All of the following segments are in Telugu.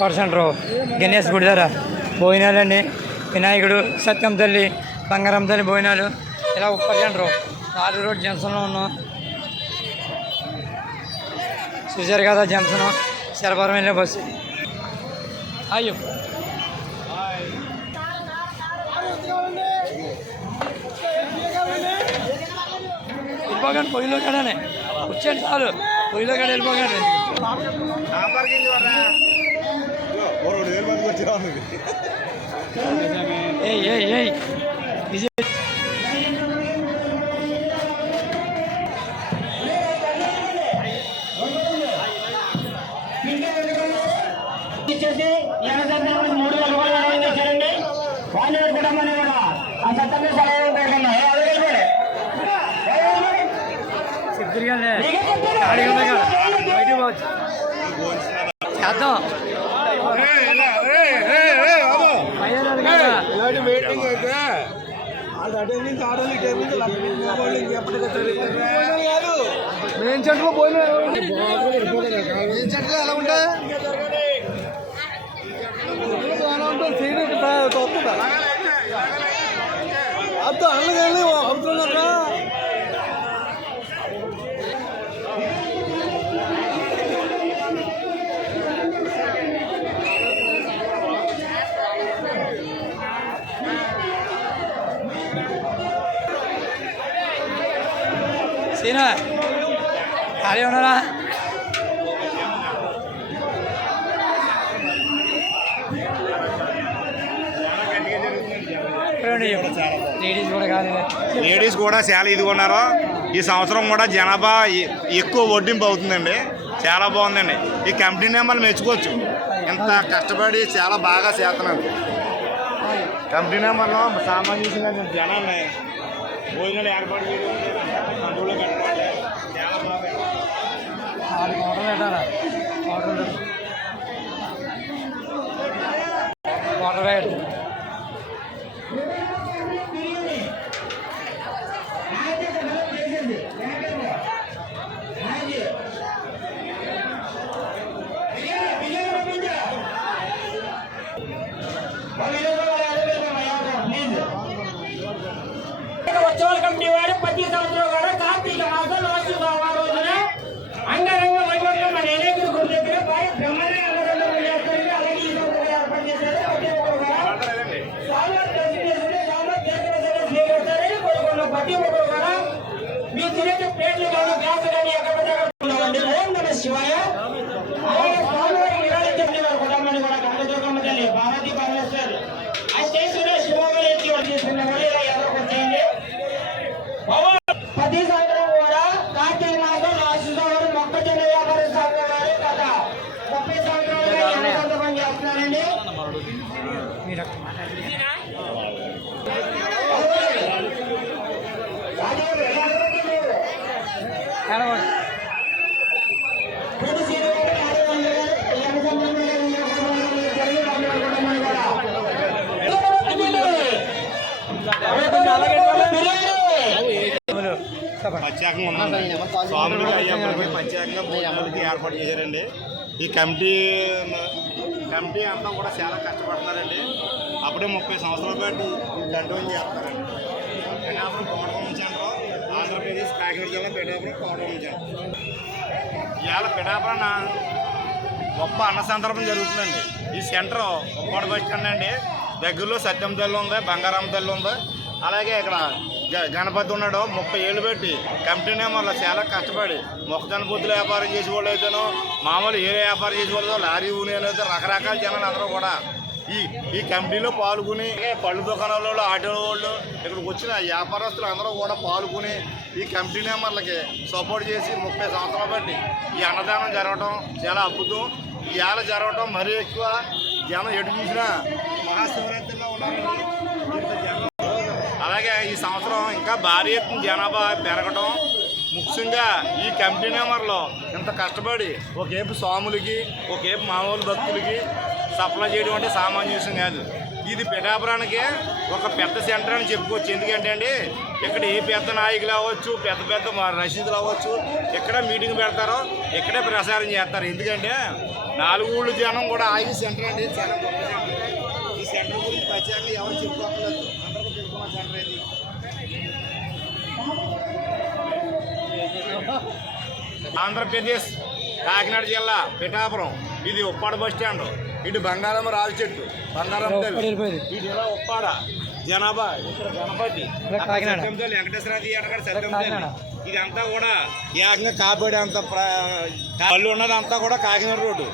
పర్సన్ సెంటర్ గణేష్ గుడి దగ్గర భోజనాలండి వినాయకుడు సత్యం తల్లి బంగారం తల్లి భోజనాలు. ఇలా ఉప్పాడ సెంటర్ నాలుగు రోడ్ జంక్షన్లో ఉన్నాం. చూశారు కదా జంక్షన్? శరభారం వెళ్ళే బస్సు అయ్యో వెళ్ళిపోకండి పొయ్యిలో కాడనే. వచ్చాడు చాలు. పొయ్యిలో కాడ వెళ్ళిపోకండి. మూడు వేల రూపాయలు వాళ్ళు కూడా ఆ కోరుకున్నా బయటికి పోవచ్చు. చేద్దాం అయ్యేది కదా వెయిటింగ్ అయితే మెయిన్ చెట్లు పోయినా మెయిన్ చెట్లు ఎలా ఉంటాయి? ఉన్నారా లేడీస్ కూడా కాదు లేడీస్ కూడా చాలా ఇది ఉన్నారు. ఈ సంవత్సరం కూడా జనాభా ఎక్కువ వడ్డింపు అవుతుందండి. చాలా బాగుందండి. ఈ కంపెనీ నెంబర్లు మెచ్చుకోవచ్చు. ఇంత కష్టపడి చాలా బాగా చేస్తున్నారు కంపెనీ నెంబర్లో సామాన్యంగా జనాన్ని భోజనాలు ఏర్పాటు చేయడం కంట్రోల్లో పెట్టడం చాలా బాగా ఆర్డర్ పెట్టారా ఆర్డర్ ఉత్సవాల కమిటీ వారు ప్రతి సంవత్సరం కూడా కార్తీక మాసం రోజు రోజున అంగరంగ వైభవంగా మన ఏలగిరి గుడి దగ్గర భారీ బ్రహ్మాండ అంగరంగం చేస్తారు అలాగే ఈ సంవత్సరం కూడా ఏర్పాటు చేశారు ప్రతి ఒక్కరు కూడా స్వామివారి దర్శనం చేసుకుని స్వామివారి తీర్థదర్శనం స్వీకరిస్తారని కోరుకున్న ప్రతి ఒక్కరు కూడా మీ తినే ప్లేట్లు కానీ గ్లాసు కానీ ఎక్కడ పడితే అక్కడ ఉండండి. ఓం నమ శివాయ ప్రత్యేకంగా ఉందండి స్వాములకి అయ్యప్పలకి ప్రత్యేకంగా భోజనాలకి ఏర్పాటు చేశారండి. ఈ కమిటీ కమిటీ అంతా కూడా చాలా కష్టపడుతున్నారండి. అప్పుడే ముప్పై సంవత్సరాలు బట్టి కంటిన్యూ చేస్తారండి. పిఠాపురం కోటం సెంటర్ ఆంధ్రప్రదేశ్ కాకినాడ జిల్లా పిఠాపురం కోటం సెంటర్ ఇవాళ పిఠాపురం గొప్ప అన్న సందర్భం జరుగుతుందండి. ఈ సెంటర్ ఉప్పాడు బస్ స్టాండ్ అండి. దగ్గరలో సత్యం తల్లి ఉంది బంగారం తల్లి ఉంది. అలాగే ఇక్కడ గ- గణపతి ఉన్నాడు ముప్పై ఏళ్ళు పెట్టి. కంపెనీనే నెంబర్లో చాలా కష్టపడి. మొక్కజొన్న బుద్ధులు వ్యాపారం చేసేవాళ్ళు అయితేనో మామూలు ఏ వ్యాపారం చేసేవాళ్ళు లారీ యూనియన్ అయితే రకరకాల జనాలు అందరూ కూడా. ఈ ఈ కంపెనీలో పాల్గొని పళ్ళు దుకాణాల వాళ్ళు ఆటో వాళ్ళు ఇక్కడికి వచ్చిన వ్యాపారస్తులు అందరూ కూడా పాల్గొని ఈ కంపెనీ నెంబర్లకి సపోర్ట్ చేసి ముప్పై సంవత్సరాలు బట్టి ఈ అన్నదానం జరగటం చాలా అద్భుతం. ఈ ఏళ్ళ జరగటం మరీ ఎక్కువ. జనం ఎటు చూసినా మహాశివరాత్రిలో ఉన్నారండి అలాగే ఈ సంవత్సరం ఇంకా భారీ ఎత్తున జనాభా పెరగడం ముఖ్యంగా ఈ కమిటీ నెంబర్లో ఇంత కష్టపడి ఒకేపు స్వాములకి ఒకేపు మామూలు భక్తులకి సప్లై చేయడం అంటే సామాన్య విషయం కాదు. ఇది పిఠాపురానికే ఒక పెద్ద సెంటర్ అని చెప్పుకోవచ్చు. ఎందుకంటే అండి ఇక్కడ ఏ పెద్ద నాయకులు అవ్వచ్చు పెద్ద పెద్ద మా రసీదులు అవ్వచ్చు ఎక్కడ మీటింగ్ పెడతారో ఇక్కడే ప్రసారం చేస్తారు. ఎందుకంటే నాలుగు ఊళ్ళు జనం కూడా ఆగి సెంటర్ అండి చాలా ఈ సెంటర్ గురించి ప్రత్యేకంగా ఎవరు చెప్పుకోవట్లేదు ఆంధ్రప్రదేశ్ కాకినాడ జిల్లా పిఠాపురం. ఇది ఉప్పాడ బస్ స్టాండ్. ఇటు బంగారం రావి చెట్టు బంగారం. ఇటు ఇలా ఉప్పాడ? జనాభా ఇక్కడ గణపతి వెంకటేశ్వర థియేటర్ కాకినాడ. ఇదంతా కూడా ఏకంగా కాపాడే అంత కళ్ళు ఉన్నది అంతా కూడా కాకినాడ రోడ్డు.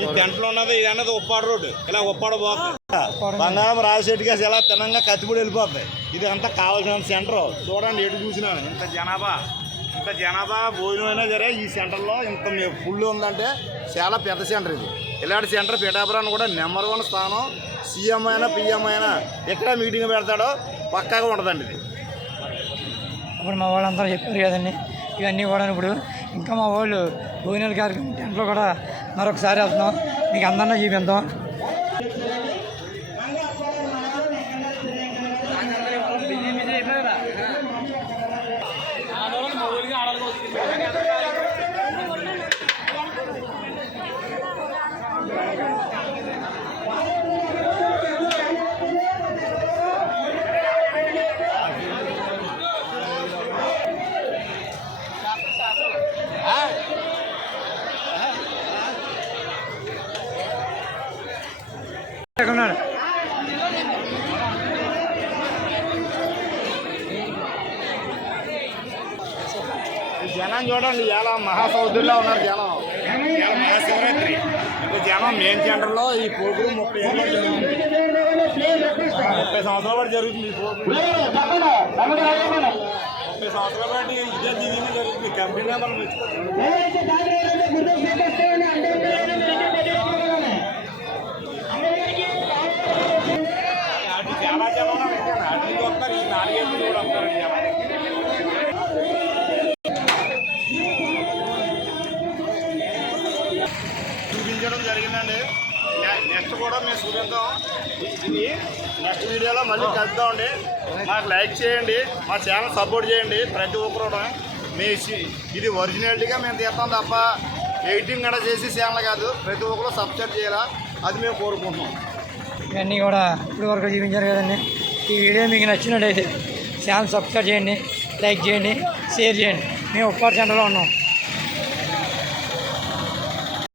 ఈ టెంట్లో ఉన్నది ఇది అన్నది ఉప్పాడ రోడ్డు. ఇలా ఉప్పాడ పోతుంది బంగారం రాజశెట్టి గారు ఎలా తినంగా కత్తిపూడి వెళ్ళిపోతాయి ఇది అంతా కావాల్సిన సెంటర్. చూడండి ఎటు చూసినా. ఇంత జనాభా ఇంత జనాభా భోజనం అయినా సరే ఈ సెంటర్లో ఇంత ఫుల్ ఉందంటే చాలా పెద్ద సెంటర్ ఇది. ఇలాంటి సెంటర్ పిఠాపురాన్ని కూడా నెంబర్ వన్ స్థానం. సీఎం అయినా పిఎం అయినా ఎక్కడ మీటింగ్ పెడతాడో పక్కాగా ఉంటుందండి ఇది. ఇప్పుడు మా వాళ్ళంతా చెప్పారు కదండి ఇవన్నీ కూడా ఇప్పుడు ఇంకా మా వాళ్ళు భోజనాల కార్యక్రమం టెంట్లో కూడా మరొకసారి వెళ్తున్నాం. మీకు అందరినీ చూపిద్దాం ఉన్నాడు ఈ జనం చూడండి ఇలా మహాసౌదుల్లో ఉన్నారు జనం. మహాశివరాత్రి ఇప్పుడు జనం మెయిన్ సెంటర్లో ఈ ప్రోగ్రాం ముప్పై. ముప్పై సంవత్సరాల పాటు జరుగుతుంది ఈ ప్రోగ్రాం. ముప్పై సంవత్సరాల పాటు ఇదే దీని జరుగుతుంది. కంపెనీ మనం మెచ్చుకోవచ్చు అటు చాలా జనం ఉన్నారు ఇంకా. అటు నుంచి వస్తారు ఈ నాలుగేళ్ళు కూడా వస్తారండి జనం చూపించడం జరిగిందండి. నెక్స్ట్ కూడా మేము చూపిద్దాం. ఇది నెక్స్ట్ వీడియోలో మళ్ళీ కలుద్దామండి మాకు లైక్ చేయండి మా ఛానల్ సపోర్ట్ చేయండి ప్రతి ఒక్కరు కూడా. మీ సి- ఇది ఒరిజినాలిటీగా మేము తీస్తాం తప్ప ఎడిటింగ్ కూడా చేసి ఛానల్ కాదు. ప్రతి ఒక్కరు సబ్స్క్రైబ్ చేయాలా? అది మేము కోరుకుంటున్నాం. ఇవన్నీ కూడా ఇప్పుడు వరకు చూపించారు కదండి. ఈ వీడియో మీకు నచ్చినట్టయితే ఛానల్ సబ్స్క్రైబ్ చేయండి లైక్ చేయండి షేర్ చేయండి. మేము ఉప్పారు సెంటర్లో ఉన్నాం.